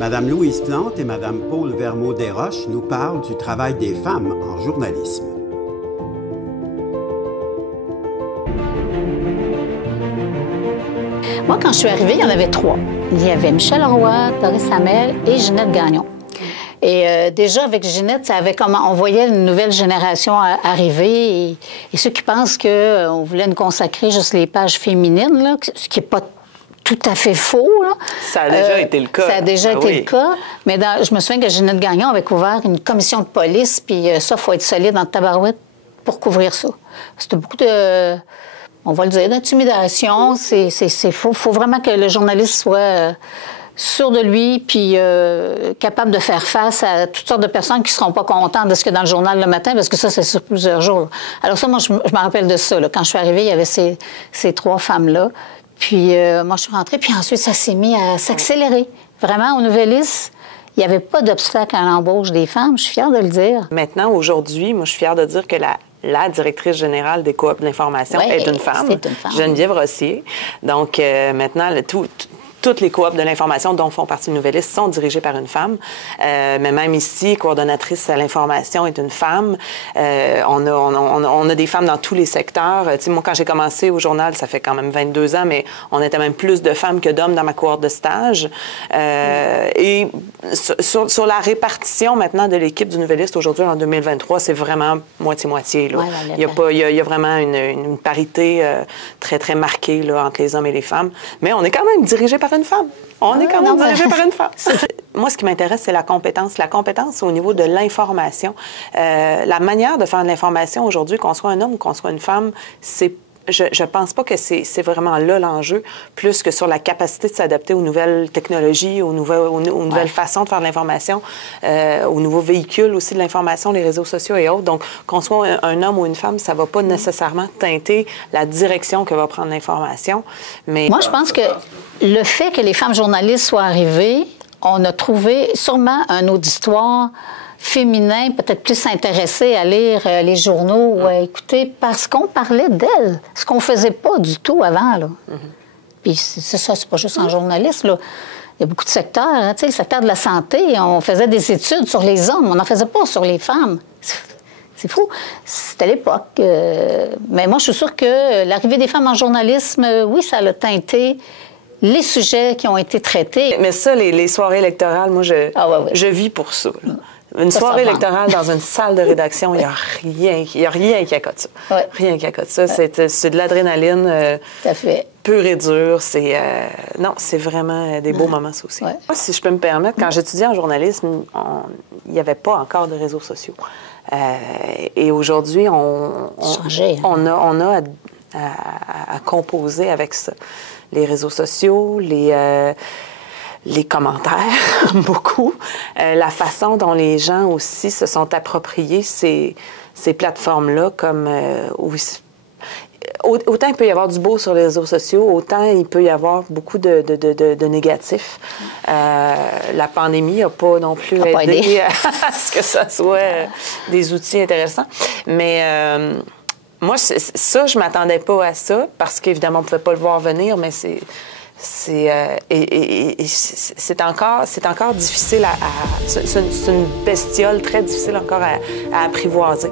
Madame Louise Plante et Madame Paul Vermeau-Desroches nous parlent du travail des femmes en journalisme. Moi, quand je suis arrivée, il y en avait 3. Il y avait Michel Roy, Doris Hamel et Ginette Gagnon. Et déjà, avec Ginette, ça avait comme on voyait une nouvelle génération arriver. Et ceux qui pensent qu'on voulait nous consacrer juste les pages féminines, là, ce qui n'est pas tout à fait faux. Là. Ça a déjà été le cas. Ça a déjà été le cas. Mais je me souviens que Ginette Gagnon avait couvert une commission de police, puis ça, il faut être solide dans le tabarouette pour couvrir ça. C'était beaucoup de... On va le dire, d'intimidation. Il faut vraiment que le journaliste soit sûr de lui puis capable de faire face à toutes sortes de personnes qui ne seront pas contentes de ce que dans le journal le matin, parce que ça, c'est sur plusieurs jours. Alors ça, moi, je me rappelle de ça. Là. Quand je suis arrivée, il y avait ces 3 femmes-là. Puis moi, je suis rentrée, puis ensuite, ça s'est mis à s'accélérer. Vraiment, au Nouvelliste, il n'y avait pas d'obstacle à l'embauche des femmes. Je suis fière de le dire. Maintenant, aujourd'hui, moi, je suis fière de dire que la directrice générale des coops d'information est une femme, Geneviève Rossier. Donc, maintenant, toutes les coops de l'information dont font partie les Nouvellistes sont dirigées par une femme. Mais même ici, coordonnatrice à l'information est une femme. On a des femmes dans tous les secteurs. Tu sais, moi, quand j'ai commencé au journal, ça fait quand même 22 ans, mais on était même plus de femmes que d'hommes dans ma cohorte de stage. Et sur la répartition maintenant de l'équipe du Nouvelliste aujourd'hui, en 2023, c'est vraiment moitié-moitié. Là. Ouais, il y a vraiment une parité très, très marquée là, entre les hommes et les femmes. Mais on est quand même dirigé par une femme. On est quand même dirigé par une femme. Moi, ce qui m'intéresse, c'est la compétence. La compétence au niveau de l'information. La manière de faire de l'information aujourd'hui, qu'on soit un homme ou qu'on soit une femme, je pense pas que c'est vraiment là l'enjeu, plus que sur la capacité de s'adapter aux nouvelles technologies, aux nouvelles façons de faire de l'information, aux nouveaux véhicules aussi de l'information, les réseaux sociaux et autres. Donc, qu'on soit un homme ou une femme, ça va pas nécessairement teinter la direction que va prendre l'information. Mais moi, je pense que le fait que les femmes journalistes soient arrivées, on a trouvé sûrement un auditoire féminin, peut-être plus intéressé à lire les journaux ou à écouter, parce qu'on parlait d'elles, ce qu'on faisait pas du tout avant. Là. Puis c'est ça, c'est pas juste en journaliste. Là. Il y a beaucoup de secteurs. Hein, tu sais, le secteur de la santé, on faisait des études sur les hommes, on n'en faisait pas sur les femmes. C'est fou. C'était l'époque. Mais moi, je suis sûre que l'arrivée des femmes en journalisme, oui, ça a teinté les sujets qui ont été traités. Mais ça, les soirées électorales, moi, je vis pour ça. Là. Une soirée électorale dans une salle de rédaction, il n'y a rien qui accote ça. Ouais. Rien qui accote ça. Ouais. C'est de l'adrénaline pure et dure. Non, c'est vraiment des beaux moments, ça aussi. Ouais. Moi, si je peux me permettre, quand j'étudiais en journalisme, il n'y avait pas encore de réseaux sociaux. Et aujourd'hui, on a à composer avec ça. Les réseaux sociaux, les commentaires, beaucoup. La façon dont les gens aussi se sont appropriés ces plateformes-là, comme... autant il peut y avoir du beau sur les réseaux sociaux, autant il peut y avoir beaucoup de négatifs. La pandémie n'a pas non plus aidé à ce que ça soit des outils intéressants. Mais... moi, ça, je m'attendais pas à ça, parce qu'évidemment, on ne pouvait pas le voir venir, mais c'est encore difficile c'est une bestiole très difficile encore à apprivoiser.